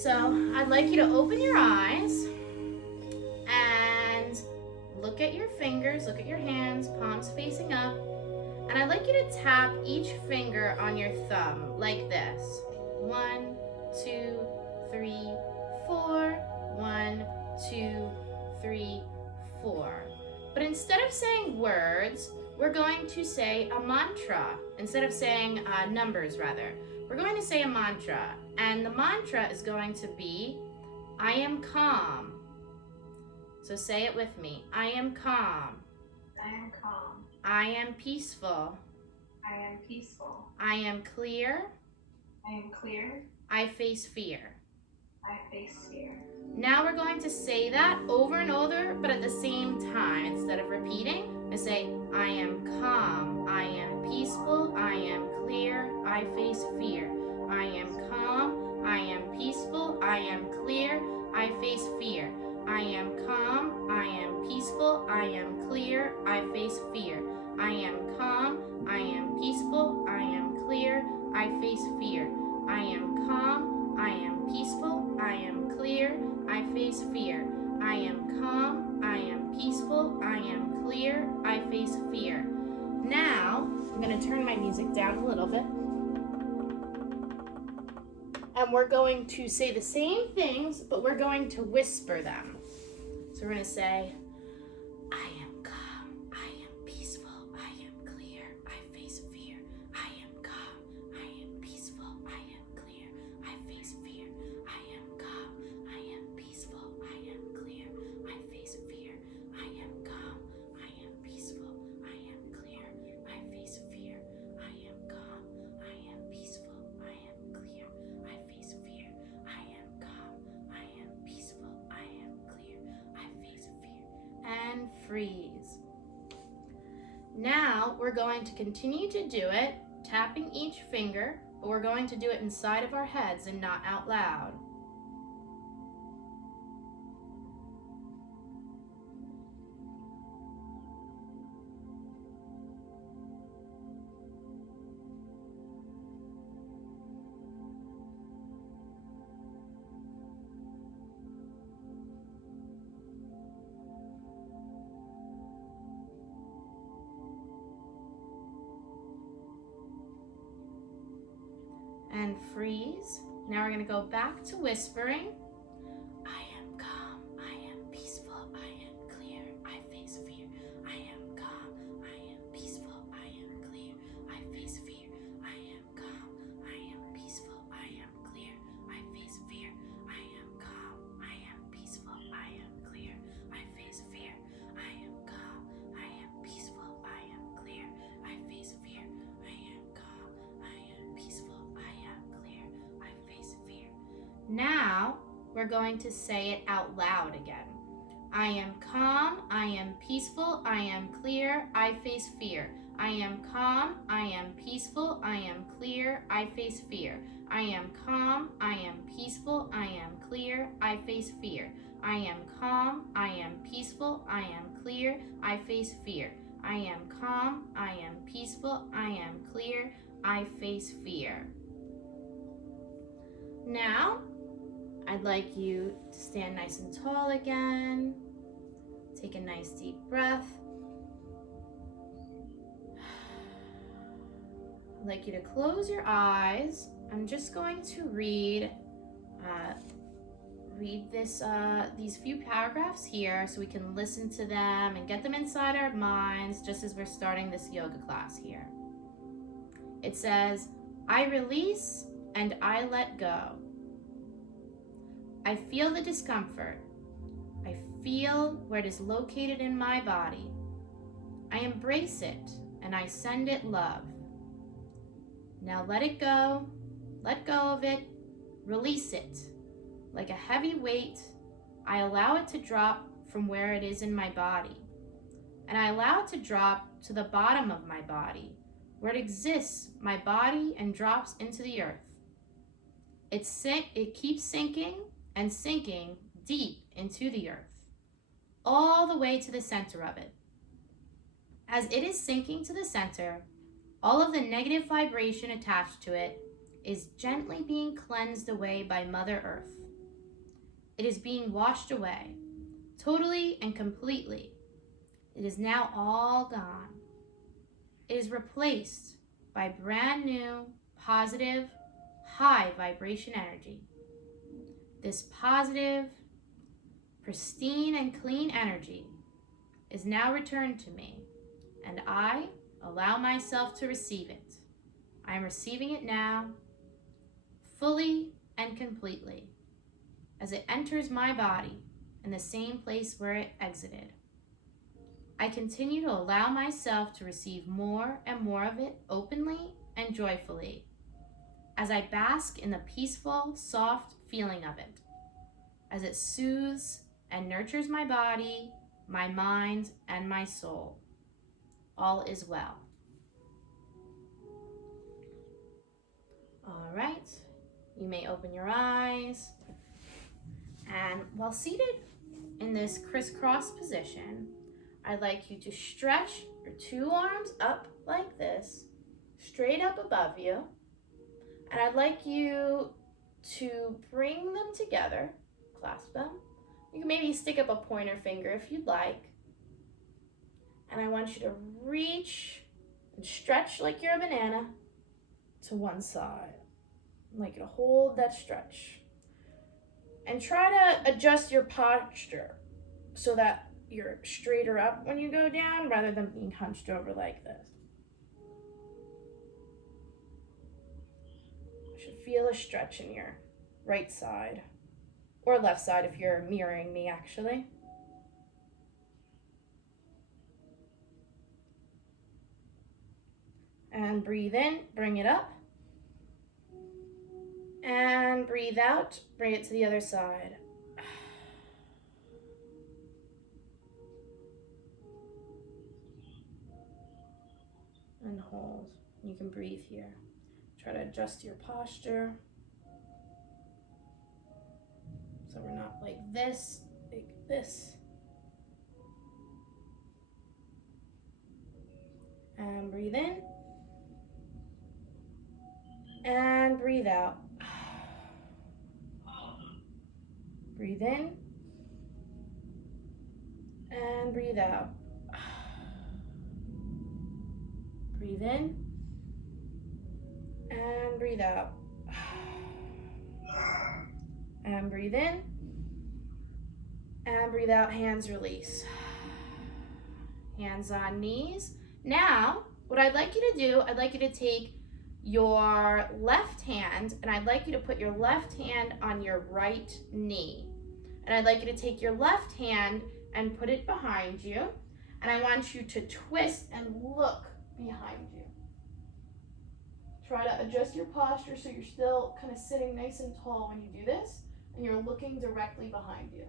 So I'd like you to open your eyes and look at your fingers, look at your hands, palms facing up. And I'd like you to tap each finger on your thumb like this. 1, 2, 3, 4. 1, 2, 3, 4. But instead of saying words, we're going to say a mantra. Instead of saying numbers, rather. We're going to say a mantra. And the mantra is going to be, I am calm. So say it with me. I am calm. I am calm. I am peaceful. I am peaceful. I am clear. I am clear. I face fear. I face fear. Now we're going to say that over and over, but at the same time. Instead of repeating, we say, I am calm. I am peaceful. I am clear. I face fear. I am calm. I am peaceful. I am clear. I face fear. I am calm. I am peaceful. I am clear. I face fear. I am calm. I am peaceful. I am clear. I face fear. I am calm. I am peaceful. I am clear. I face fear. I am calm. I am peaceful. I am clear. I face fear. Now, I'm going to turn my music down a little bit. And we're going to say the same things, but we're going to whisper them. So we're going to say, I am calm, I am peaceful, I am clear, I face fear. I am calm, I am peaceful, I am clear, I face fear. I am calm, I am peaceful, I am clear, I face fear. I am calm, I am peaceful, I am clear, I face fear. I am calm, I am peaceful, I am clear, I face fear. I am calm, I am peaceful, I am clear, I face fear. And freeze. Now we're going to continue to do it, tapping each finger, but we're going to do it inside of our heads and not out loud. And freeze. Now we're going to go back to whispering. I am calm. I am peaceful. I am clear. I face fear. I am calm. I am peaceful. I am clear. I face fear. I am calm. I am peaceful. I am clear. I face fear. I am calm. I am peaceful. I am clear. I face fear. I am calm. I am peaceful. I am clear. I face fear. I am calm. I am peaceful. I am clear. I face fear. Now we're going to say it out loud again. I am calm. I am peaceful. I am clear. I face fear. I am calm. I am peaceful. I am clear. I face fear. I am calm. I am peaceful. I am clear. I face fear. I am calm. I am peaceful. I am clear. I face fear. I am calm. I am peaceful. I am clear. I face fear. Now, I'd like you to stand nice and tall again. Take a nice deep breath. I'd like you to close your eyes. I'm just going to read these few paragraphs here so we can listen to them and get them inside our minds just as we're starting this yoga class here. It says, I release and I let go. I feel the discomfort. I feel where it is located in my body. I embrace it and I send it love. Now let it go. Let go of it. Release it. Like a heavy weight, I allow it to drop from where it is in my body. And I allow it to drop to the bottom of my body, where it exists, my body, and drops into the earth. It keeps sinking and sinking deep into the earth, all the way to the center of it. As it is sinking to the center, all of the negative vibration attached to it is gently being cleansed away by Mother Earth. It is being washed away, totally and completely. It is now all gone. It is replaced by brand new, positive, high vibration energy. This positive, pristine, and clean energy is now returned to me, and I allow myself to receive it. I am receiving it now, fully and completely, as it enters my body in the same place where it exited. I continue to allow myself to receive more and more of it openly and joyfully, as I bask in the peaceful, soft feeling of it, as it soothes and nurtures my body, my mind, and my soul. All is well. All right, you may open your eyes. And while seated in this crisscross position, I'd like you to stretch your two arms up like this, straight up above you. And I'd like you to bring them together, clasp them. You can maybe stick up a pointer finger if you'd like. And I want you to reach and stretch like you're a banana to one side. I'd like you to hold that stretch. And try to adjust your posture so that you're straighter up when you go down rather than being hunched over like this. You should feel a stretch in your right side or left side if you're mirroring me actually. And breathe in, bring it up. And breathe out, bring it to the other side. And hold. You can breathe here. Try to adjust your posture. So we're not like this, like this. And breathe in. And breathe out. Breathe in. And breathe out. Breathe in. And breathe out. And breathe in. And breathe out, hands release. Hands on knees. Now, what I'd like you to do, I'd like you to take your left hand and I'd like you to put your left hand on your right knee. And I'd like you to take your left hand and put it behind you. And I want you to twist and look behind you. Try to adjust your posture so you're still kind of sitting nice and tall when you do this, and you're looking directly behind you.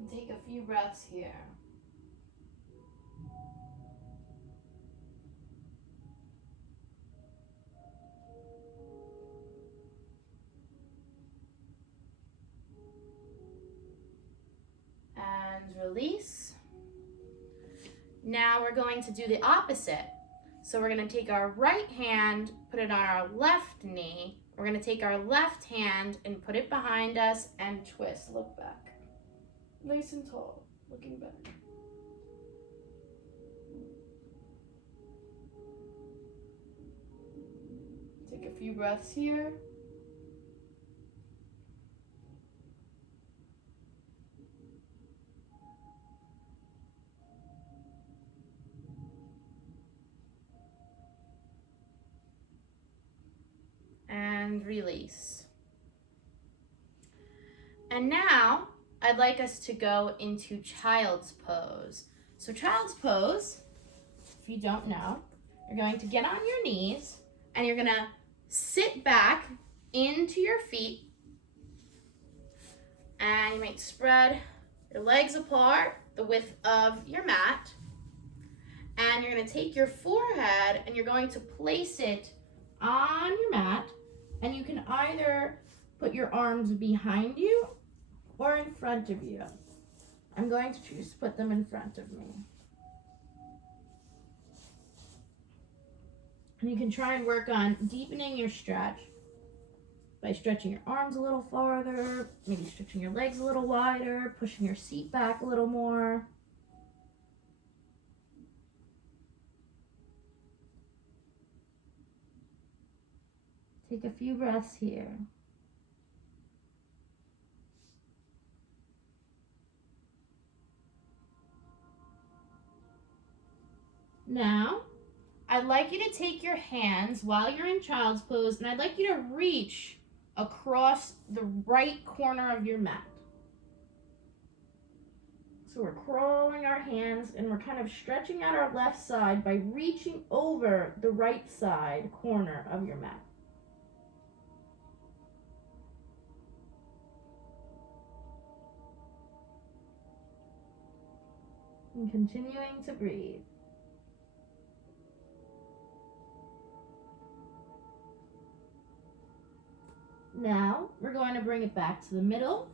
And take a few breaths here. And release. Now we're going to do the opposite. So we're going to take our right hand, put it on our left knee. We're going to take our left hand and put it behind us and twist. Look back. Nice and tall, looking back. Take a few breaths here. And release. And now I'd like us to go into child's pose. So child's pose, if you don't know, you're going to get on your knees and you're going to sit back into your feet, and you might spread your legs apart the width of your mat, and you're going to take your forehead and you're going to place it on your mat. And you can either put your arms behind you or in front of you. I'm going to choose to put them in front of me. And you can try and work on deepening your stretch by stretching your arms a little farther, maybe stretching your legs a little wider, pushing your seat back a little more. Take a few breaths here. Now, I'd like you to take your hands while you're in child's pose, and I'd like you to reach across the right corner of your mat. So we're crawling our hands and we're kind of stretching out our left side by reaching over the right side corner of your mat. And continuing to breathe. Now, we're going to bring it back to the middle.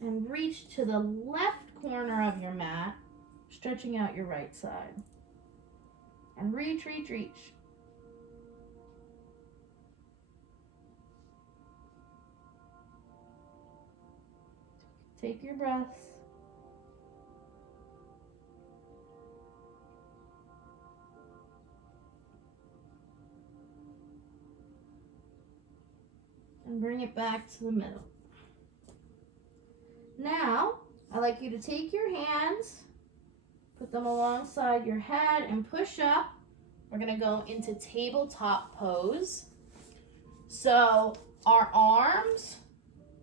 And reach to the left corner of your mat, stretching out your right side. And reach, reach, reach. Take your breaths. And bring it back to the middle. Now, I'd like you to take your hands, put them alongside your head, and push up. We're going to go into tabletop pose. So our arms,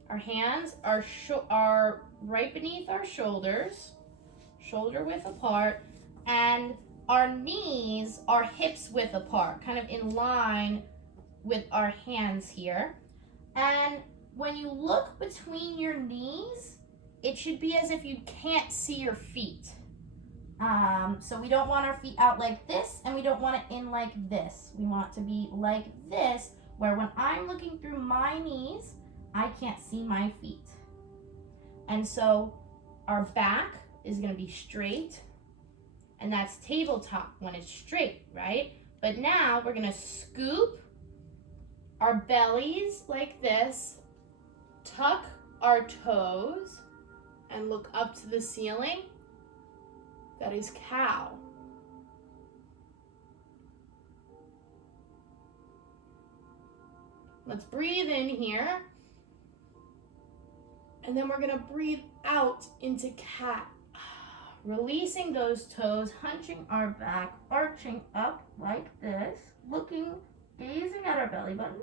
our hands are right beneath our shoulders, shoulder width apart, and our knees are hips width apart, kind of in line with our hands here. And when you look between your knees, it should be as if you can't see your feet. So we don't want our feet out like this, and we don't want it in like this. We want it to be like this, where when I'm looking through my knees, I can't see my feet. And so our back is going to be straight, and that's tabletop when it's straight, right? But now we're going to scoop our bellies like this, tuck our toes, and look up to the ceiling. That is cow. Let's breathe in here. And then we're going to breathe out into cat. Releasing those toes, hunching our back, arching up like this, looking, gazing at our belly button.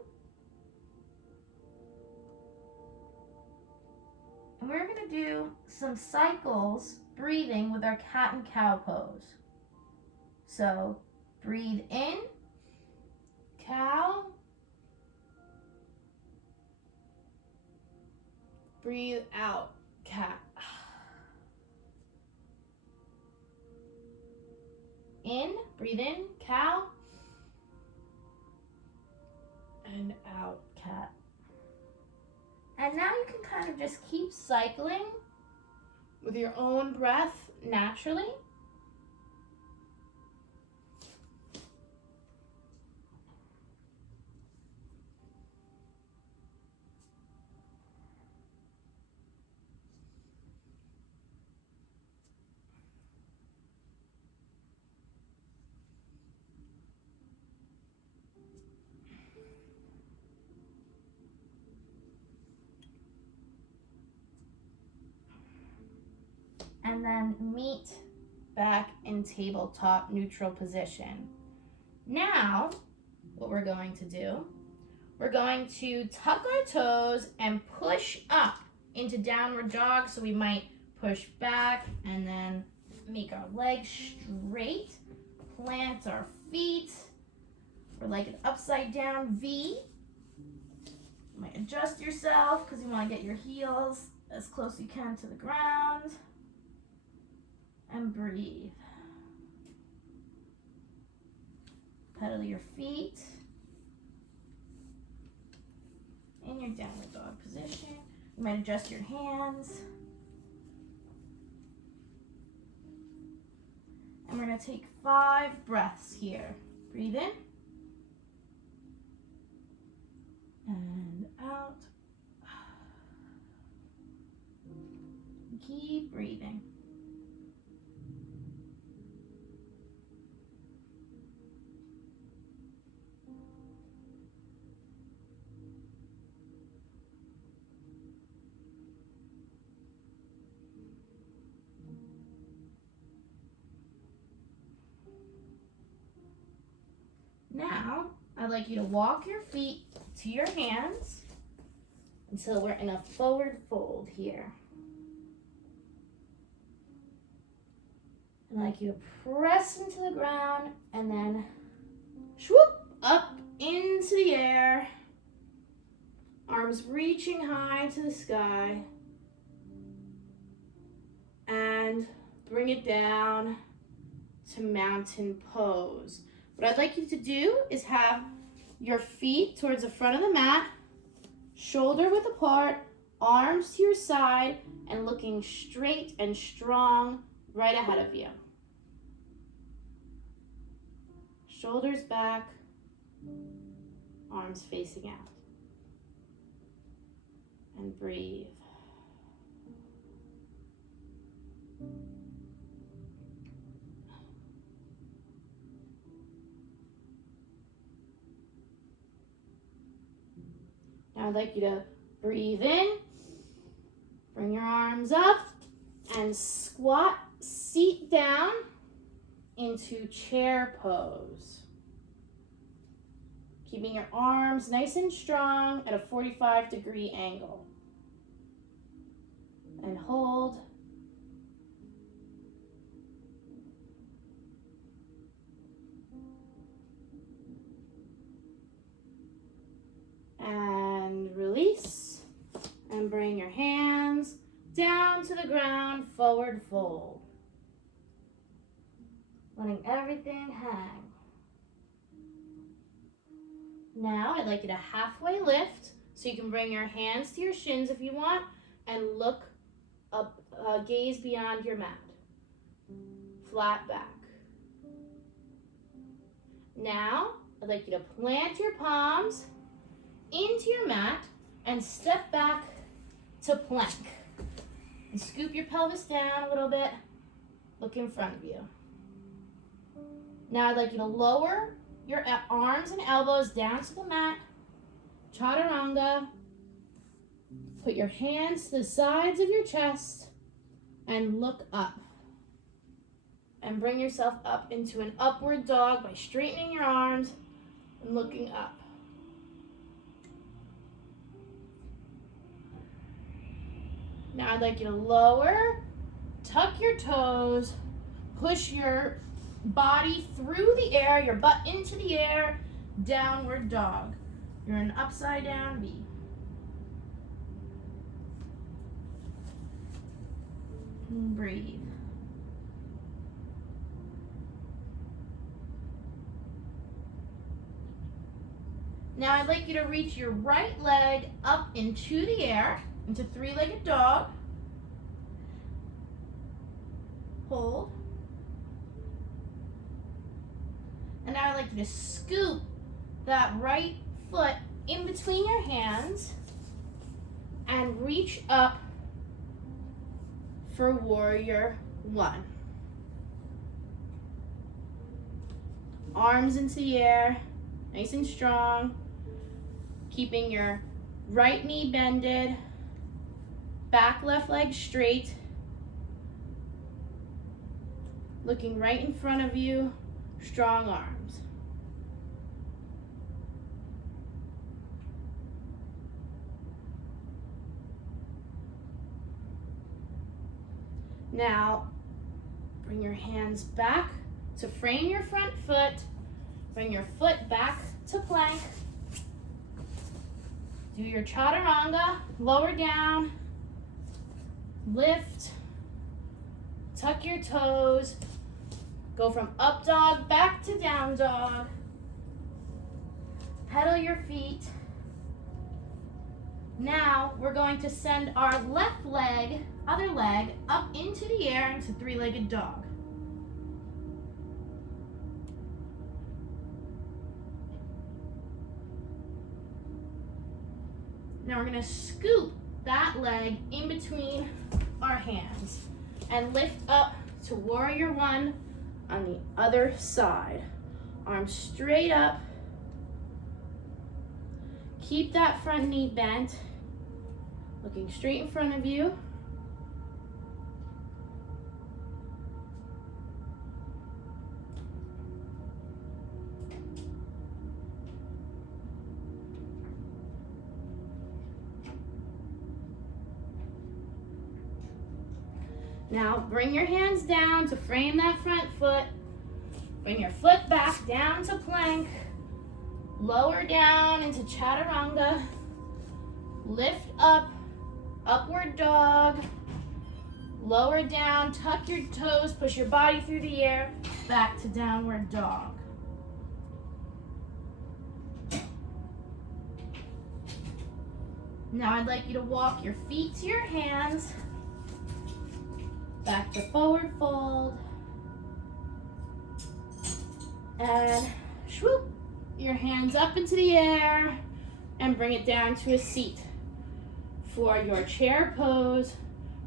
And we're going to do some cycles breathing with our cat and cow pose. So breathe in, cow. Breathe out, cat. In, breathe in, cow. And out, cat. And now you can kind of just keep cycling with your own breath naturally. And then meet back in tabletop neutral position. Now, what we're going to do, we're going to tuck our toes and push up into downward dog. So we might push back and then make our legs straight, plant our feet, or like an upside down V. You might adjust yourself because you want to get your heels as close as you can to the ground. And breathe. Pedal your feet. in your downward dog position. You might adjust your hands. And we're going to take 5 breaths here. Breathe in. And out. Keep breathing. Now, I'd like you to walk your feet to your hands until we're in a forward fold here. I'd like you to press into the ground and then swoop up into the air. Arms reaching high to the sky. And bring it down to mountain pose. What I'd like you to do is have your feet towards the front of the mat, shoulder width apart, arms to your side, and looking straight and strong right ahead of you. Shoulders back, arms facing out. And breathe. Now I'd like you to breathe in, bring your arms up, and squat, seat down into chair pose. Keeping your arms nice and strong at a 45-degree angle. And hold. And release. And bring your hands down to the ground, forward fold. Letting everything hang. Now I'd like you to halfway lift, so you can bring your hands to your shins if you want, and look up, gaze beyond your mat. Flat back. Now I'd like you to plant your palms into your mat and step back to plank. And scoop your pelvis down a little bit. Look in front of you. Now I'd like you to lower your arms and elbows down to the mat. Chaturanga. Put your hands to the sides of your chest and look up. And bring yourself up into an upward dog by straightening your arms and looking up. Now I'd like you to lower, tuck your toes, push your body through the air, your butt into the air, downward dog. You're in upside down V. And breathe. Now I'd like you to reach your right leg up into the air, into three-legged dog. Hold. And now I'd like you to scoop that right foot in between your hands and reach up for warrior one. Arms into the air, nice and strong. Keeping your right knee bended, back left leg straight. Looking right in front of you, strong arms. Now, bring your hands back to frame your front foot. Bring your foot back to plank. Do your chaturanga, lower down, lift, tuck your toes, go from up dog back to down dog, pedal your feet, Now we're going to send our left leg, other leg, up into the air into three-legged dog. Now we're going to scoop that leg in between our hands and lift up to warrior one on the other side. Arms straight up. Keep that front knee bent, looking straight in front of you. Now bring your hands down to frame that front foot. Bring your foot back down to plank. Lower down into chaturanga. Lift up, upward dog. Lower down, tuck your toes, push your body through the air, back to downward dog. Now I'd like you to walk your feet to your hands. Back to forward fold. And swoop your hands up into the air and bring it down to a seat for your chair pose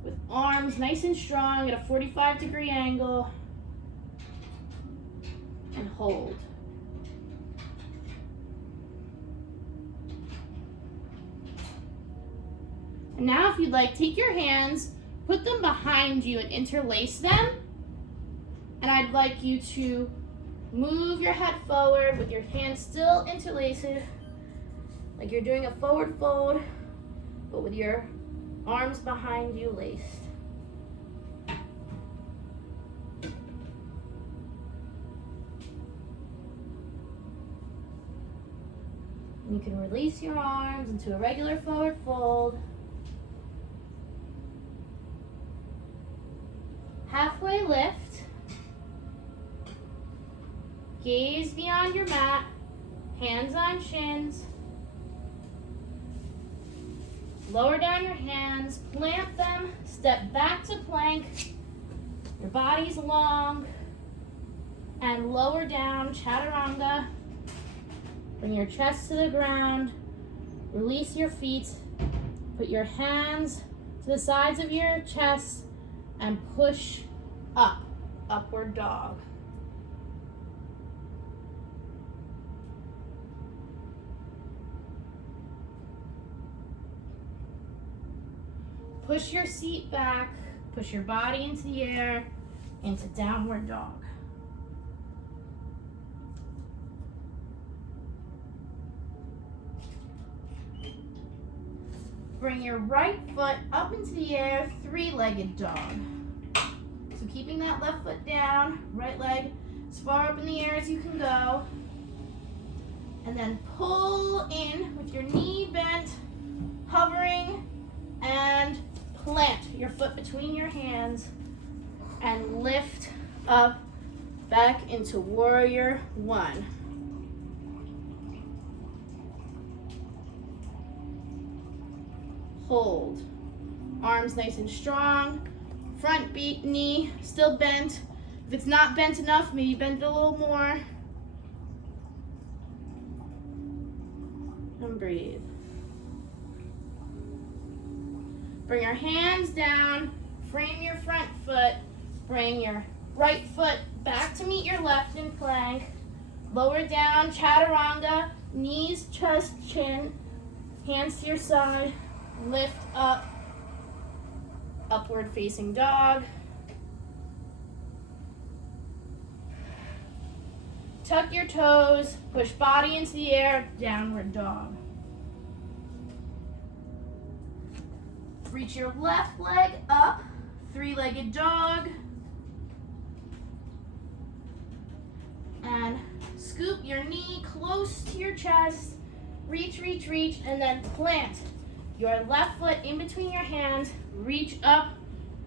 with arms nice and strong at a 45-degree angle. And hold. And now if you'd like, take your hands, put them behind you and interlace them. And I'd like you to move your head forward with your hands still interlaced, like you're doing a forward fold, but with your arms behind you laced. And you can release your arms into a regular forward fold. Halfway lift. Gaze beyond your mat. Hands on shins. Lower down your hands. Plant them. Step back to plank. Your body's long. And lower down, chaturanga. Bring your chest to the ground. Release your feet. Put your hands to the sides of your chest and push up, upward dog. Push your seat back, push your body into the air, into downward dog. Bring your right foot up into the air, three-legged dog. So keeping that left foot down, right leg as far up in the air as you can go. And then pull in with your knee bent, hovering, and plant your foot between your hands and lift up back into warrior one. Hold. Arms nice and strong. Front knee still bent. If it's not bent enough, maybe bend it a little more. And breathe. Bring your hands down. Frame your front foot. Bring your right foot back to meet your left in plank. Lower down, chaturanga. Knees, chest, chin. Hands to your side. Lift up, upward facing dog. Tuck your toes, push body into the air, downward dog. Reach your left leg up, three-legged dog. And scoop your knee close to your chest. Reach, reach, reach, and then plant your left foot in between your hands, reach up,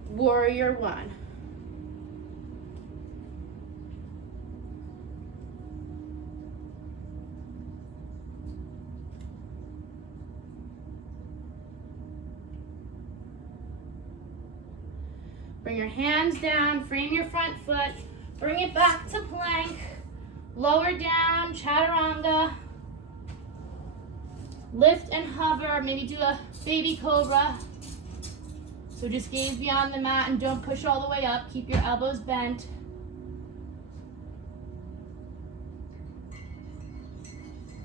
warrior one. Bring your hands down, frame your front foot, bring it back to plank, lower down, chaturanga. Lift and hover, maybe do a baby cobra. So just gaze beyond the mat and don't push all the way up. Keep your elbows bent.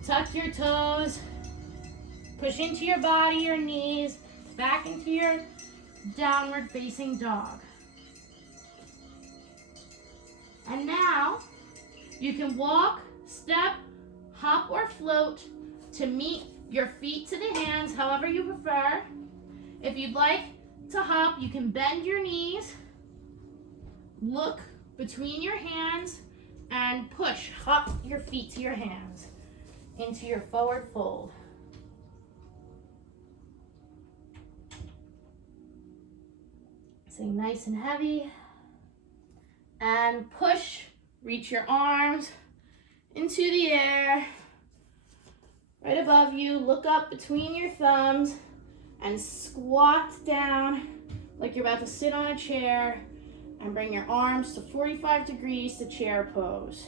Tuck your toes. Push into your body, your knees, back into your downward facing dog. And now you can walk, step, hop, or float to meet your feet to the hands, however you prefer. If you'd like to hop, you can bend your knees, look between your hands, and push. Hop your feet to your hands into your forward fold. Sitting nice and heavy. And push, reach your arms into the air. Right above you, look up between your thumbs and squat down like you're about to sit on a chair and bring your arms to 45 degrees to chair pose.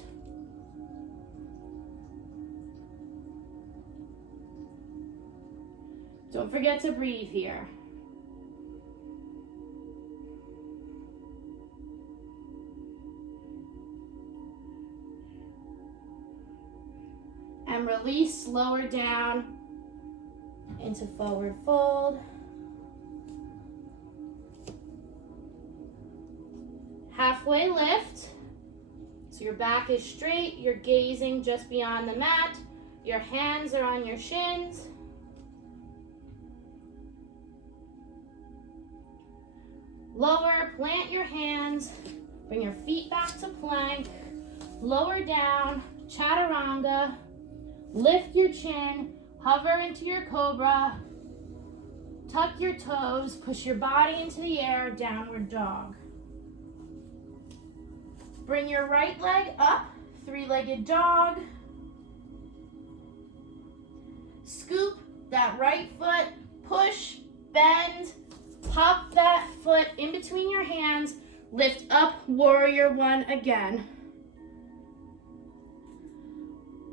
Don't forget to breathe here. And release, lower down into forward fold. Halfway lift. So your back is straight, you're gazing just beyond the mat. Your hands are on your shins. Lower, plant your hands. Bring your feet back to plank. Lower down, chaturanga. Lift your chin, hover into your cobra, tuck your toes, push your body into the air, downward dog. Bring your right leg up, three-legged dog. Scoop that right foot, push, bend, pop that foot in between your hands, lift up, warrior one again.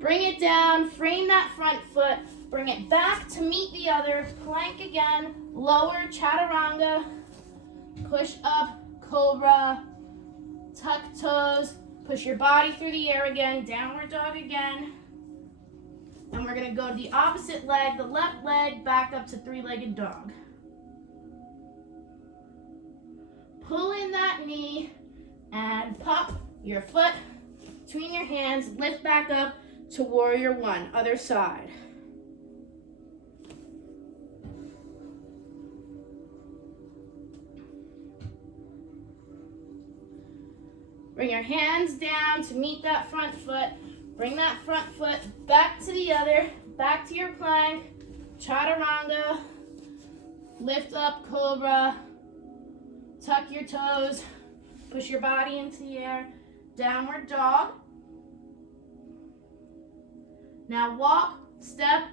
Bring it down, frame that front foot, bring it back to meet the other, plank again, lower, chaturanga, push up, cobra, tuck toes, push your body through the air again, downward dog again. And we're gonna go to the opposite leg, the left leg, back up to three-legged dog. Pull in that knee and pop your foot between your hands, lift back up to warrior one, other side. Bring your hands down to meet that front foot. Bring that front foot back to the other, back to your plank, chaturanga, lift up, cobra, tuck your toes, push your body into the air, downward dog. Now walk, step,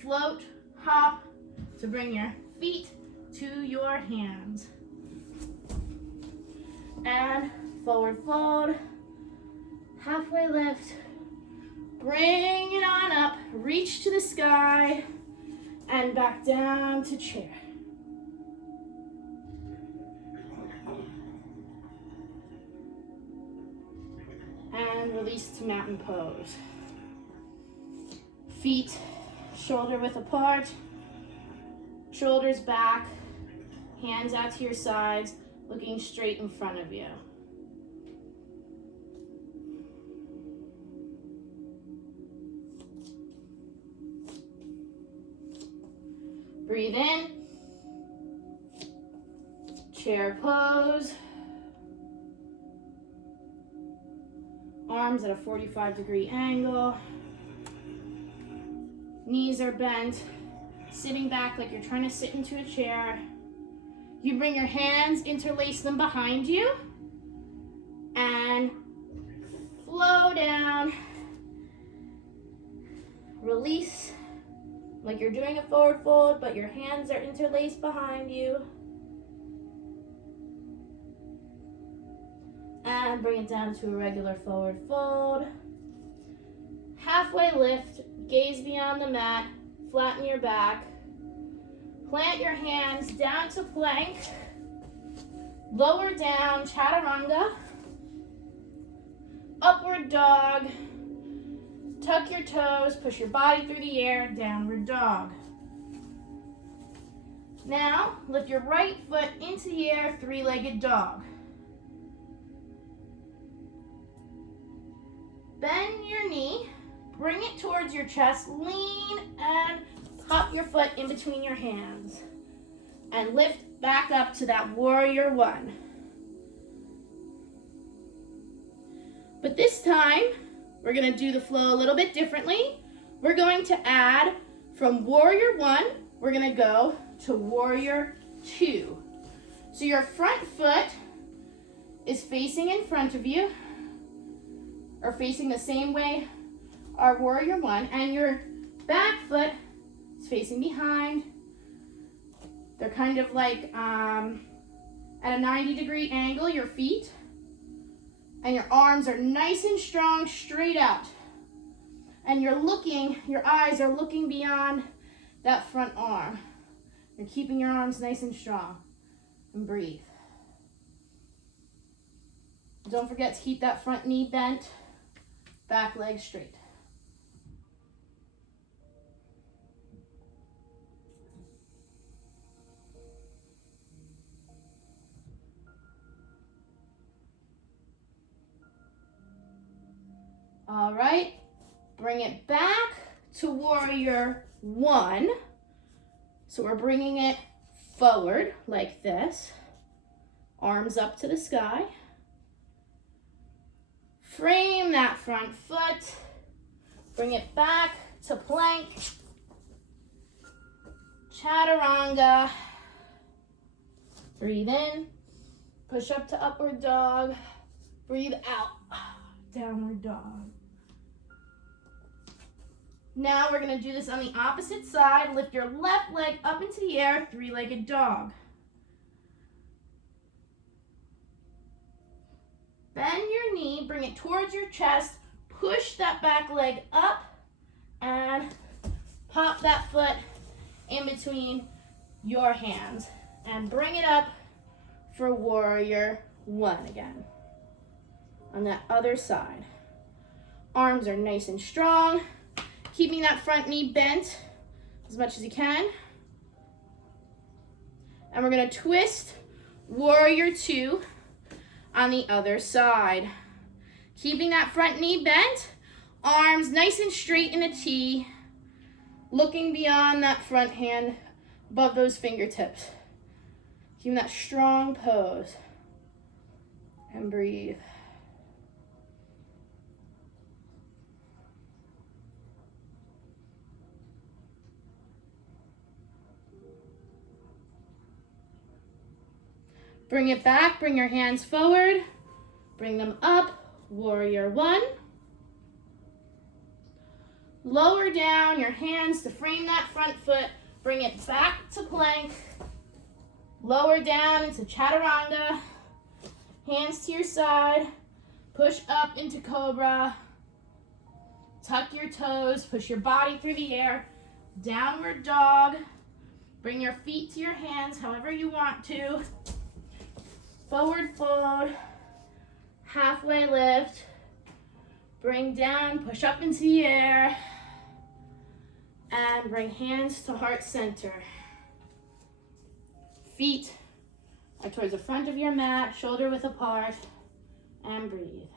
float, hop to bring your feet to your hands. And forward fold, halfway lift, bring it on up, reach to the sky, and back down to chair. And release to mountain pose. Feet shoulder width apart, shoulders back, hands out to your sides, looking straight in front of you. Breathe in, chair pose, arms at a 45-degree angle. Knees are bent, sitting back like you're trying to sit into a chair. You bring your hands, interlace them behind you, and flow down. Release like you're doing a forward fold, but your hands are interlaced behind you. And bring it down to a regular forward fold. Halfway lift, gaze beyond the mat, flatten your back. Plant your hands down to plank. Lower down, chaturanga. Upward dog. Tuck your toes, push your body through the air, downward dog. Now, lift your right foot into the air, three-legged dog. Bend your knee, bring it towards your chest, lean, and pop your foot in between your hands. And lift back up to that warrior one. But this time, we're gonna do the flow a little bit differently. We're going to add from warrior one, we're gonna go to warrior two. So your front foot is facing in front of you, or facing the same way our warrior one, and your back foot is facing behind. They're kind of like at a 90-degree angle, your feet, and your arms are nice and strong, straight out. And your eyes are looking beyond that front arm. You're keeping your arms nice and strong. And breathe. Don't forget to keep that front knee bent, back leg straight. All right, bring it back to warrior one. So we're bringing it forward like this, arms up to the sky. Frame that front foot, bring it back to plank, chaturanga. Breathe in, push up to upward dog, breathe out, downward dog. Now we're gonna do this on the opposite side. Lift your left leg up into the air, three-legged dog. Bend your knee, bring it towards your chest, push that back leg up, and pop that foot in between your hands. And bring it up for warrior one again. On that other side. Arms are nice and strong. Keeping that front knee bent as much as you can. And we're gonna twist warrior two on the other side. Keeping that front knee bent, arms nice and straight in a T, looking beyond that front hand above those fingertips. Keeping that strong pose. And breathe. Bring it back, bring your hands forward, bring them up, warrior one. Lower down your hands to frame that front foot, bring it back to plank. Lower down into chaturanga, hands to your side, push up into cobra. Tuck your toes, push your body through the air, downward dog. Bring your feet to your hands however you want to. Forward fold, halfway lift, bring down, push up into the air, and bring hands to heart center. Feet are towards the front of your mat, shoulder width apart, and breathe.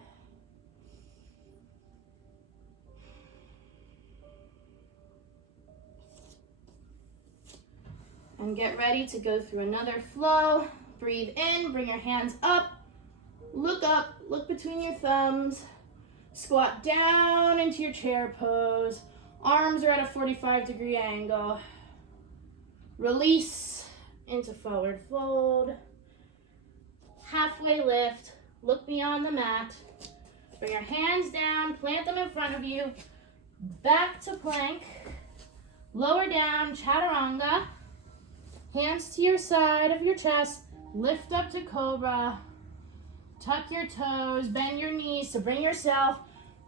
And get ready to go through another flow. Breathe in, bring your hands up, look between your thumbs, squat down into your chair pose, arms are at a 45-degree angle, release into forward fold, halfway lift, look beyond the mat, bring your hands down, plant them in front of you, back to plank, lower down, chaturanga, hands to your side of your chest, lift up to cobra, Tuck your toes, bend your knees to bring yourself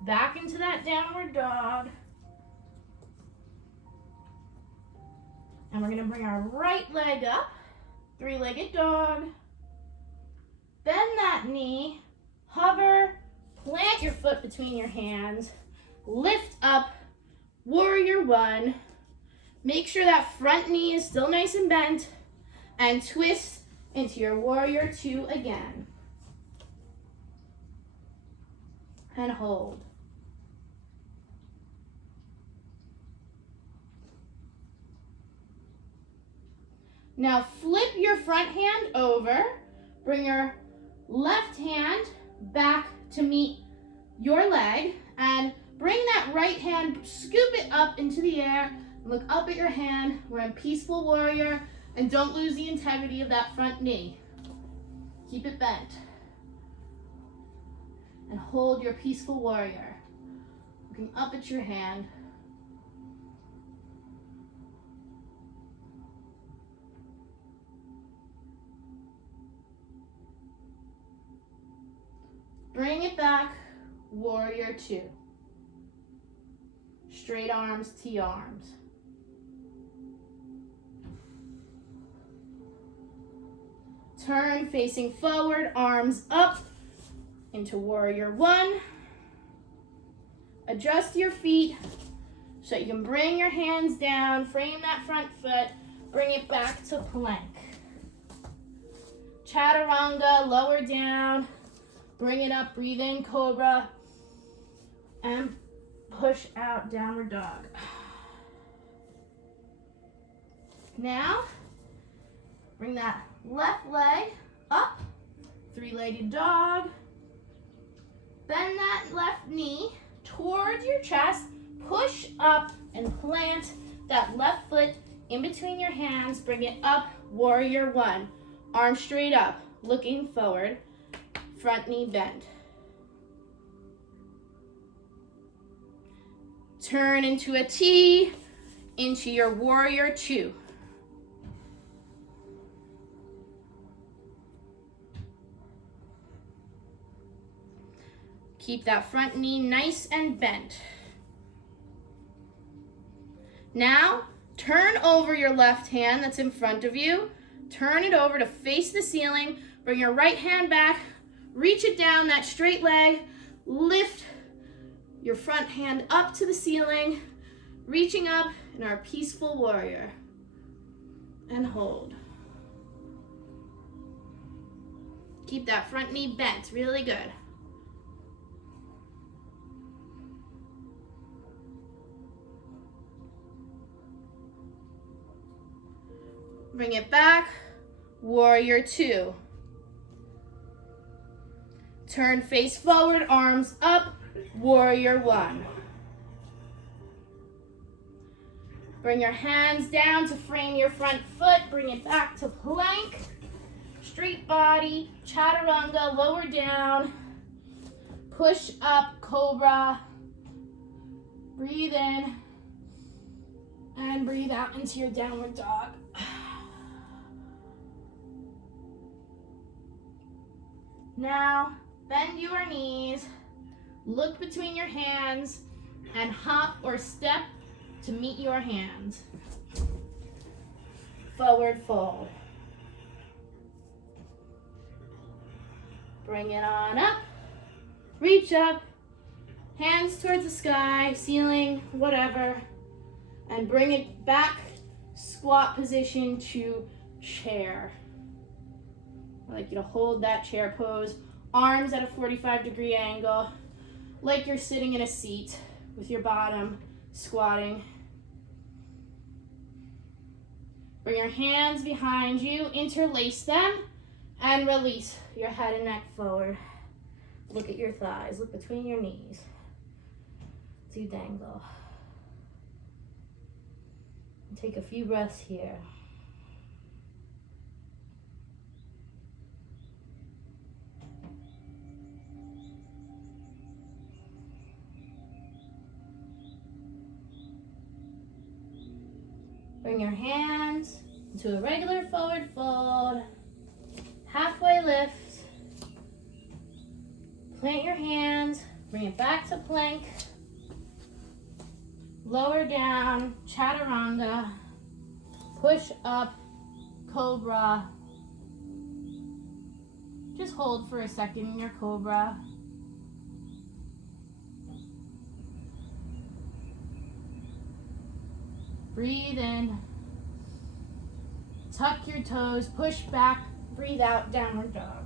back into that downward dog. And we're gonna bring our right leg up, three-legged dog. Bend that knee, hover, plant your foot between your hands, lift up, warrior one. Make sure that front knee is still nice and bent, and twist into your warrior two again. And hold. Now flip your front hand over, bring your left hand back to meet your leg, and bring that right hand, scoop it up into the air, look up at your hand. We're in peaceful warrior, and don't lose the integrity of that front knee. Keep it bent. And hold your peaceful warrior, looking up at your hand. Bring it back, warrior two. Straight arms, T arms. Turn facing forward, arms up into warrior one. Adjust your feet so you can bring your hands down, frame that front foot, bring it back to plank. Chaturanga, lower down, bring it up, breathe in, cobra, and push out, downward dog. Now, bring that left leg up, three-legged dog. Bend that left knee towards your chest, push up and plant that left foot in between your hands. Bring it up, warrior one. Arms straight up, looking forward, front knee bend. Turn into a T, into your warrior two. Keep that front knee nice and bent. Now, turn over your left hand that's in front of you. Turn it over to face the ceiling. Bring your right hand back. Reach it down, that straight leg. Lift your front hand up to the ceiling. Reaching up in our peaceful warrior. And hold. Keep that front knee bent, really good. Bring it back, warrior two. Turn face forward, arms up, warrior one. Bring your hands down to frame your front foot, bring it back to plank. Straight body, chaturanga, lower down. Push up, cobra. Breathe in and breathe out into your downward dog. Now, bend your knees, look between your hands, and hop or step to meet your hands. Forward fold. Bring it on up, reach up, hands towards the sky, ceiling, whatever, and bring it back, squat position to chair. I'd like you to hold that chair pose, arms at a 45-degree angle, like you're sitting in a seat with your bottom squatting. Bring your hands behind you, interlace them, and release your head and neck forward. Look at your thighs, look between your knees. Do dangle. And take a few breaths here. Bring your hands into a regular forward fold, halfway lift, Plant your hands, bring it back to plank. Lower down, chaturanga. Push up, cobra. Just hold for a second in your cobra. Breathe in. Tuck your toes, push back, breathe out, downward dog.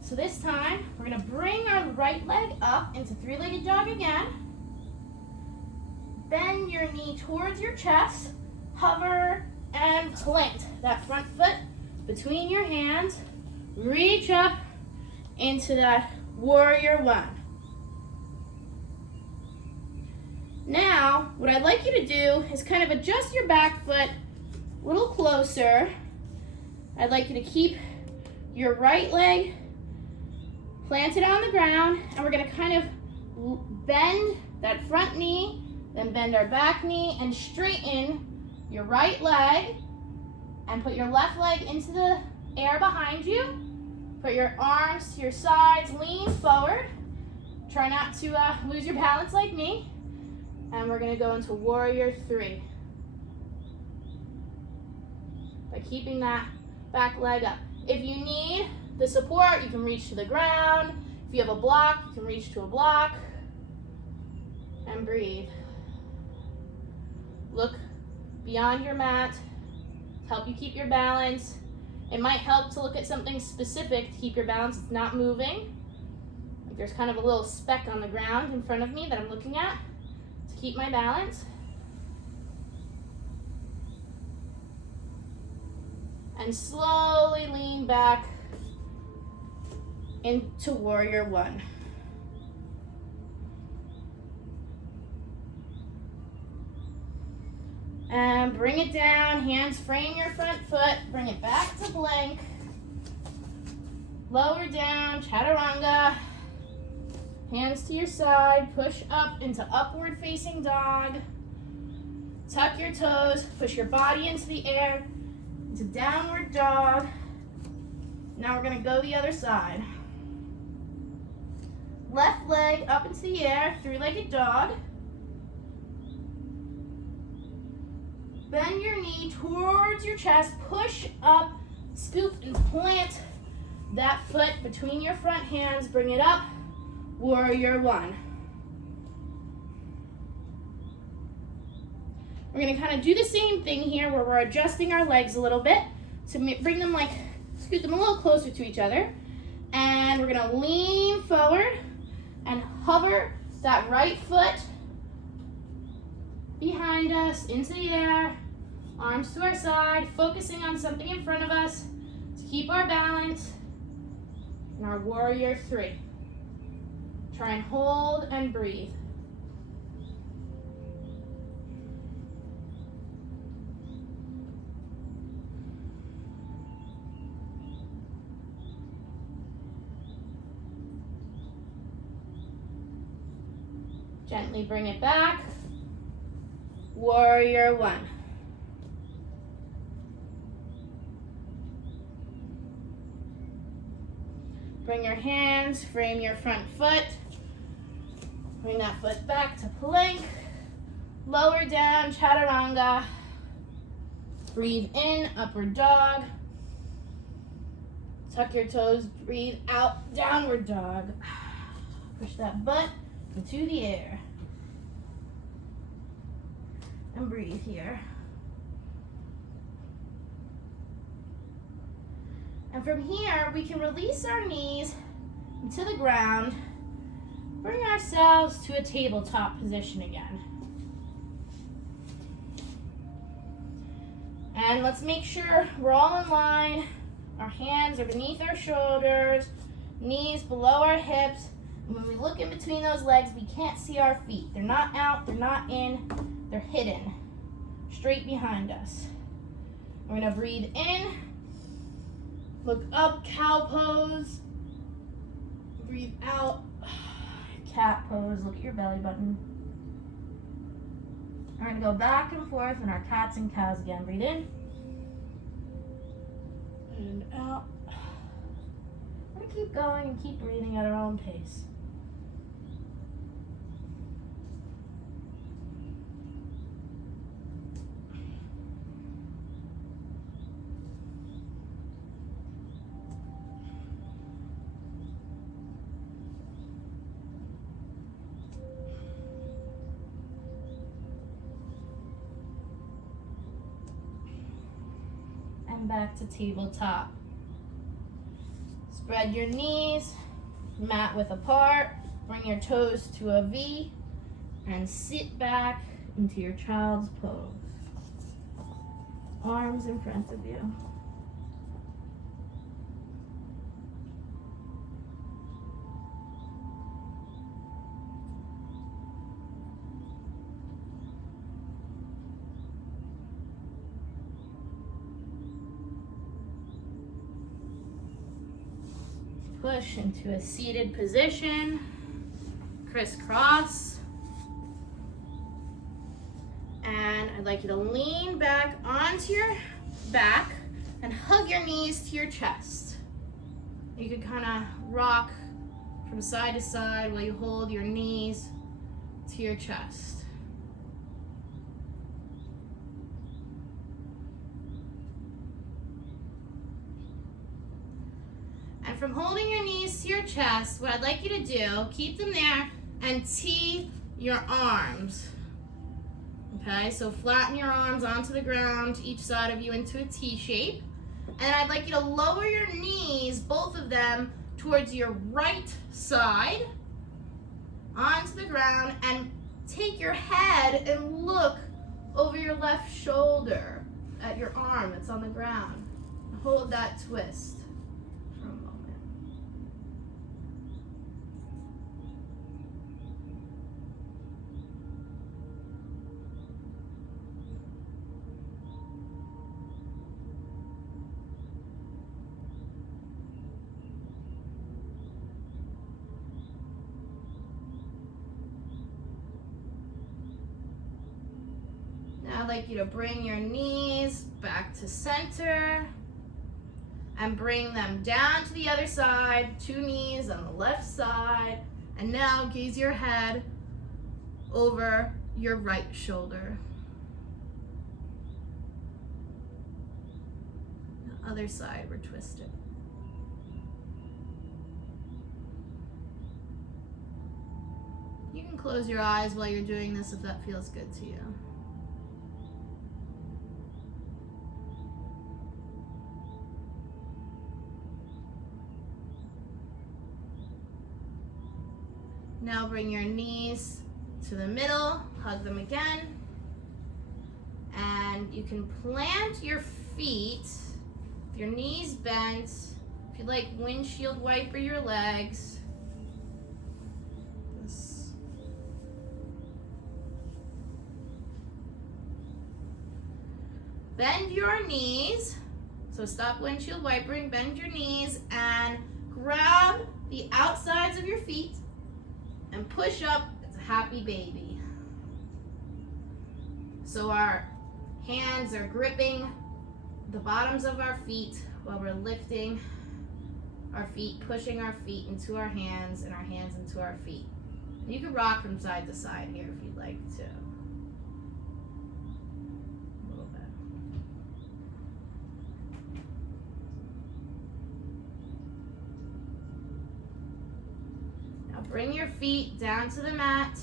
So this time, we're gonna bring our right leg up into three-legged dog again. Bend your knee towards your chest, hover and plant that front foot between your hands. Reach up into that warrior one. Now, what I'd like you to do is kind of adjust your back foot a little closer. I'd like you to keep your right leg planted on the ground, and we're gonna kind of bend that front knee, then bend our back knee and straighten your right leg and put your left leg into the air behind you. Put your arms to your sides, lean forward. Try not to lose your balance like me. And we're gonna go into warrior three. By keeping that back leg up. If you need the support, you can reach to the ground. If you have a block, you can reach to a block. And breathe. Look beyond your mat to help you keep your balance. It might help to look at something specific to keep your balance. It's not moving. Like there's kind of a little speck on the ground in front of me that I'm looking at to keep my balance. And slowly lean back into warrior one. And bring it down, hands frame your front foot, bring it back to plank. Lower down, chaturanga. Hands to your side, push up into upward facing dog. Tuck your toes, push your body into the air, into downward dog. Now we're gonna go the other side. Left leg up into the air, three-legged dog. Bend your knee towards your chest, push up, scoop and plant that foot between your front hands, bring it up, warrior one. We're gonna kind of do the same thing here where we're adjusting our legs a little bit to bring them scoot them a little closer to each other. And we're gonna lean forward and hover that right foot behind us into the air, arms to our side, focusing on something in front of us to keep our balance in our warrior three. Try and hold and breathe. Gently bring it back. Warrior one. Bring your hands, frame your front foot. Bring that foot back to plank. Lower down, chaturanga. Breathe in, upward dog. Tuck your toes, breathe out, downward dog. Push that butt into the air. And breathe here. And from here, we can release our knees to the ground, bring ourselves to a tabletop position again. And let's make sure we're all in line. Our hands are beneath our shoulders, knees below our hips. And when we look in between those legs, we can't see our feet. They're not out, they're not in, they're hidden, straight behind us. We're gonna breathe in, look up, cow pose. Breathe out, cat pose, look at your belly button. We're gonna go back and forth in our cats and cows again. Breathe in, and out. keep going and keep breathing at our own pace. And back to tabletop. Spread your knees, mat width apart, bring your toes to a V, and sit back into your child's pose. Arms in front of you. Push into a seated position, crisscross. And I'd like you to lean back onto your back and hug your knees to your chest. You can kind of rock from side to side while you hold your knees to your chest. And from holding your knees to your chest, what I'd like you to do, keep them there and tee your arms. Okay, so flatten your arms onto the ground, each side of you into a T shape. And I'd like you to lower your knees, both of them, towards your right side, onto the ground, and take your head and look over your left shoulder at your arm that's on the ground. Hold that twist for a moment. Now I'd like you to bring your knees back to center and bring them down to the other side, 2 knees on the left side. And now gaze your head over your right shoulder. The other side, we're twisted. You can close your eyes while you're doing this if that feels good to you. Now bring your knees to the middle, hug them again. And you can plant your feet, with your knees bent. If you'd like, windshield wiper your legs. Bend your knees. So stop windshield wipering, bend your knees and grab the outsides of your feet and push up. It's a happy baby. So our hands are gripping the bottoms of our feet while we're lifting our feet, pushing our feet into our hands and our hands into our feet. And you can rock from side to side here if you'd like to. A little bit. Now bring your feet down to the mat.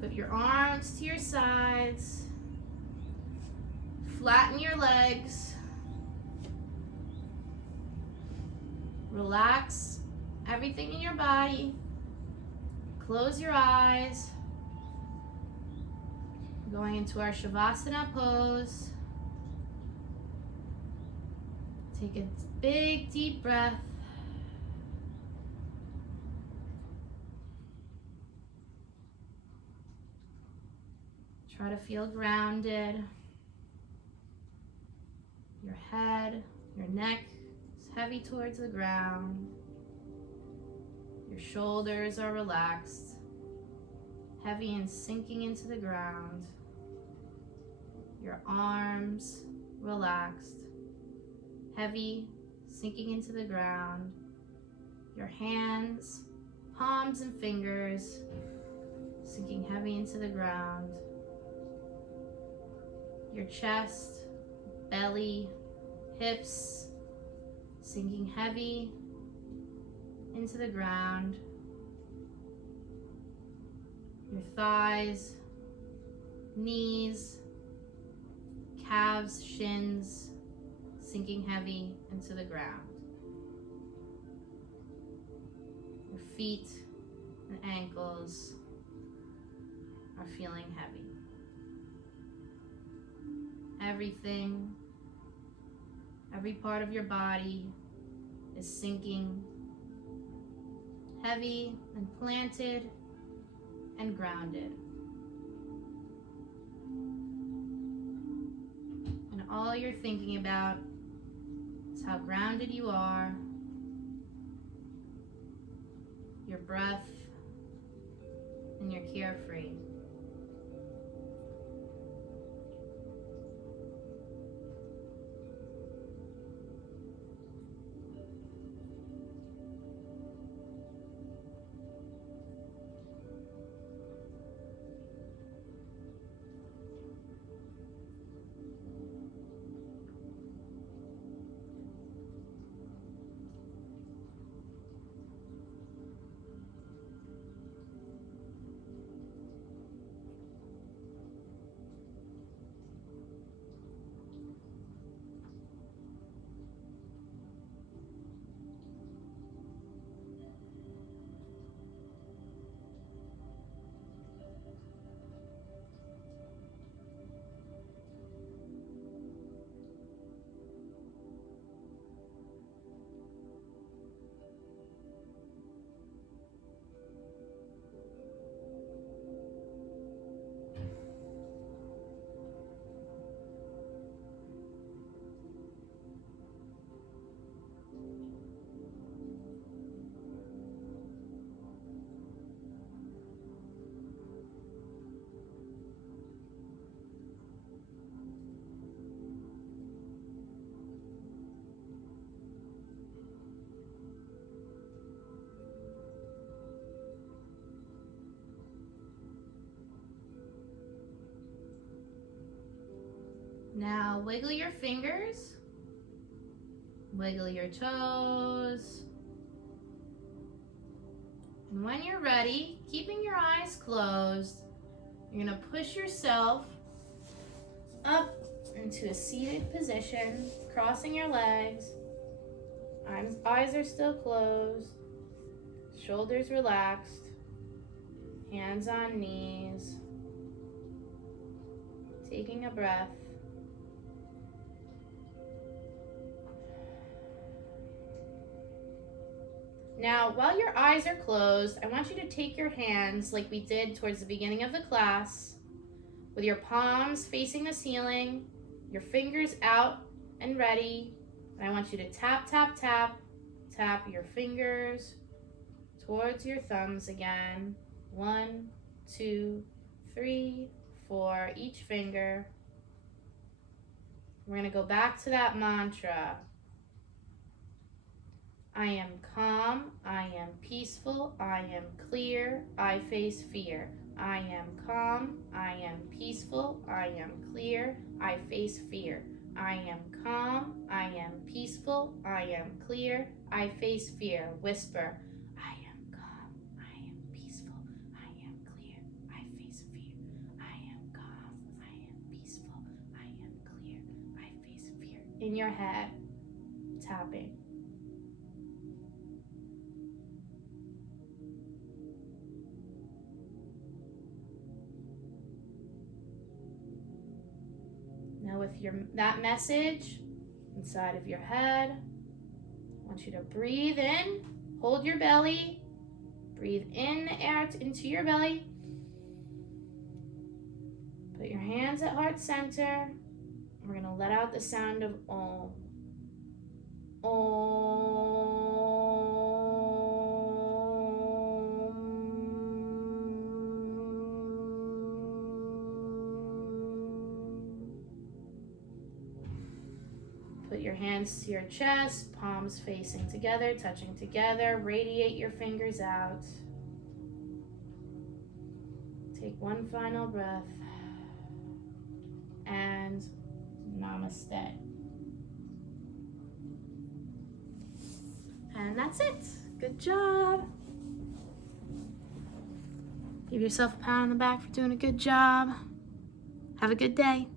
Put your arms to your sides. Flatten your legs. Relax everything in your body. Close your eyes. Going into our Shavasana pose. Take a big deep breath. Try to feel grounded. Your head, your neck is heavy towards the ground. Your shoulders are relaxed, heavy and sinking into the ground. Your arms relaxed, heavy, sinking into the ground. Your hands, palms and fingers, sinking heavy into the ground. Your chest, belly, hips, sinking heavy into the ground. Your thighs, knees, calves, shins, sinking heavy into the ground. Your feet and ankles are feeling heavy. Everything, every part of your body is sinking heavy and planted and grounded. And all you're thinking about is how grounded you are, your breath, and you're carefree. Now wiggle your fingers, wiggle your toes. And when you're ready, keeping your eyes closed, you're gonna push yourself up into a seated position, crossing your legs. Eyes are still closed, shoulders relaxed, hands on knees. Taking a breath. Now, while your eyes are closed, I want you to take your hands like we did towards the beginning of the class, with your palms facing the ceiling, your fingers out and ready. And I want you to tap, tap, tap, tap your fingers towards your thumbs again. 1, 2, 3, 4, each finger. We're gonna go back to that mantra. I am calm, I am peaceful, I am clear, I face fear. I am calm, I am peaceful, I am clear, I face fear. I am calm, I am peaceful, I am clear, I face fear. Whisper, I am calm, I am peaceful, I am clear, I face fear. I am calm, I am peaceful, I am clear, I face fear. In your head, tapping. Now with that message inside of your head, I want you to breathe in, hold your belly, breathe in the air into your belly. Put your hands at heart center. We're going to let out the sound of Om. Om. Put your hands to your chest, palms facing together, touching together. Radiate your fingers out. Take one final breath. And namaste. And that's it. Good job. Give yourself a pat on the back for doing a good job. Have a good day.